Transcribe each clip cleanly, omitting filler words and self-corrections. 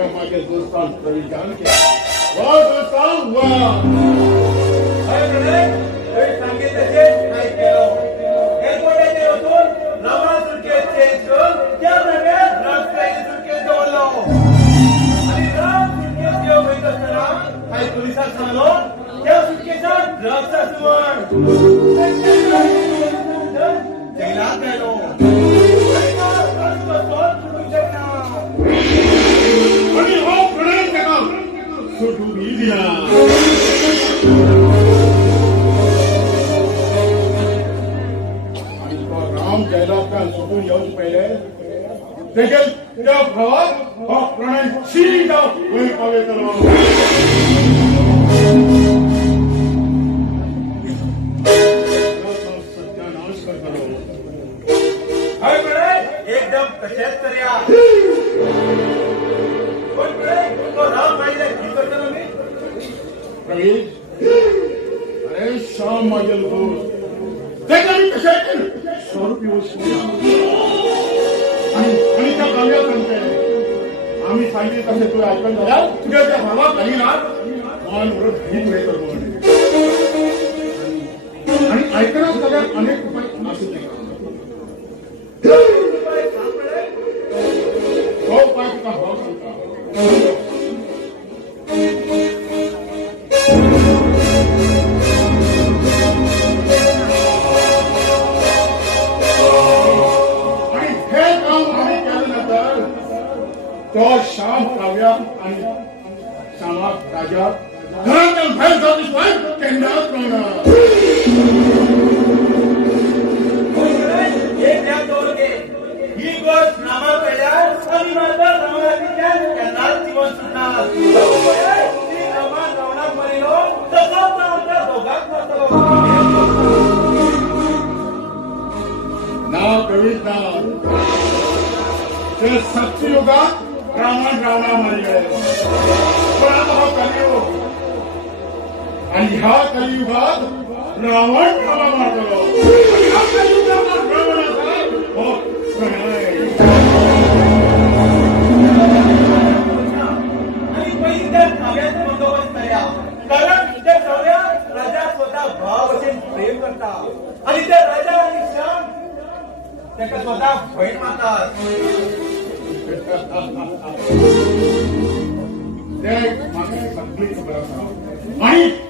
या माझ्या दोस्तान परिधान केला. वा दोस्तान वा. काय प्रणय तुम्ही सांगितले ते काय केलं एअरपोर्टचे होतून नवा सुटकेस चेंज करून त्या जागेत राष्ट्रीय सुटकेस ठेवलो आणि राम सुटकेस घेऊन येत असताना काही पोलिसांना सांगलो त्या सुटकेचा ड्रग्सचा सुवर्ण जैलात गेलो आणि हो प्रणय केला सुटू दिला. राम जैलात सुटून येऊन पहिले देखील त्या भावात हा प्रणय सीधा वही पावे करो. सत्यानाश कर करो. हाय प्रणय एकदम कशात तर्या कोण प्रणय तो राम पाहिजे की करतो मी प्रवीण अरे श्याम माझे दोस्त देखील मी कशा केलं 100 रुपये वसूल आणि त्या काव्या सांगते आम्ही सांगितले तसे तू ऐकून झाला तुझ्या त्या भावात नाही ना मान वरच भीत मिळतो आणि ऐकण्यात सगळ्यात अनेक उपाय असू शकतात. तो उपाय तुझा भाव सांगता आणि हे काम आम्ही केल्यानंतर तो श्याम काव्या आणि श्यामात राजा घराच्या बाहेर जाऊशिवाय केंद्रात राहणार. एक त्या दोरगे ही गोष्ट नामा पेल्यार आणि माझा समाजाच्या केंद्रात जीवन सुटणार ती नामा रावणात मरिलो तसाच आमच्या दोघात मरतलो ना प्रवीण ना ते सत्ययुगात रावणा मारले पण आता हा कलियुग आणि ह्या कलियुगात रावण रामा मारतो आणि ह्या कलियुगात रावणाचा हो प्रणय आणि पहिली त्या काव्याचा बंदोबस्त करूया कारण त्या काव्यात राजा स्वतः भाव असे प्रेम करतात आणि त्या राजा आणि श्याम त्याका स्वतः बहीण मानतात. सगळी खबर असतात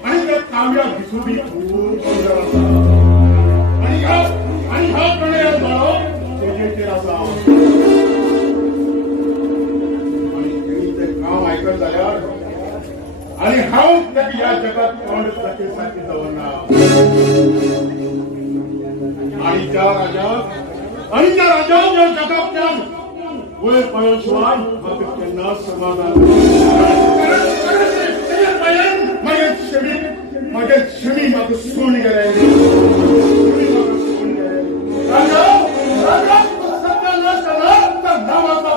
आणि त्या काव्या भिसुबी खूप सुंदर असतात आणि हा प्रणय तेजेचे असा आणि ते काम ऐकत झाल्यावर आणि हा या जगात तोंड सखेसाठी जवळना आणि त्या राजा या जगात वय पळशिवाय मग त्यांना समाधान माझ्या क्षमी मग सोन गेले राजा सत्यानाश करणार तर नावाचा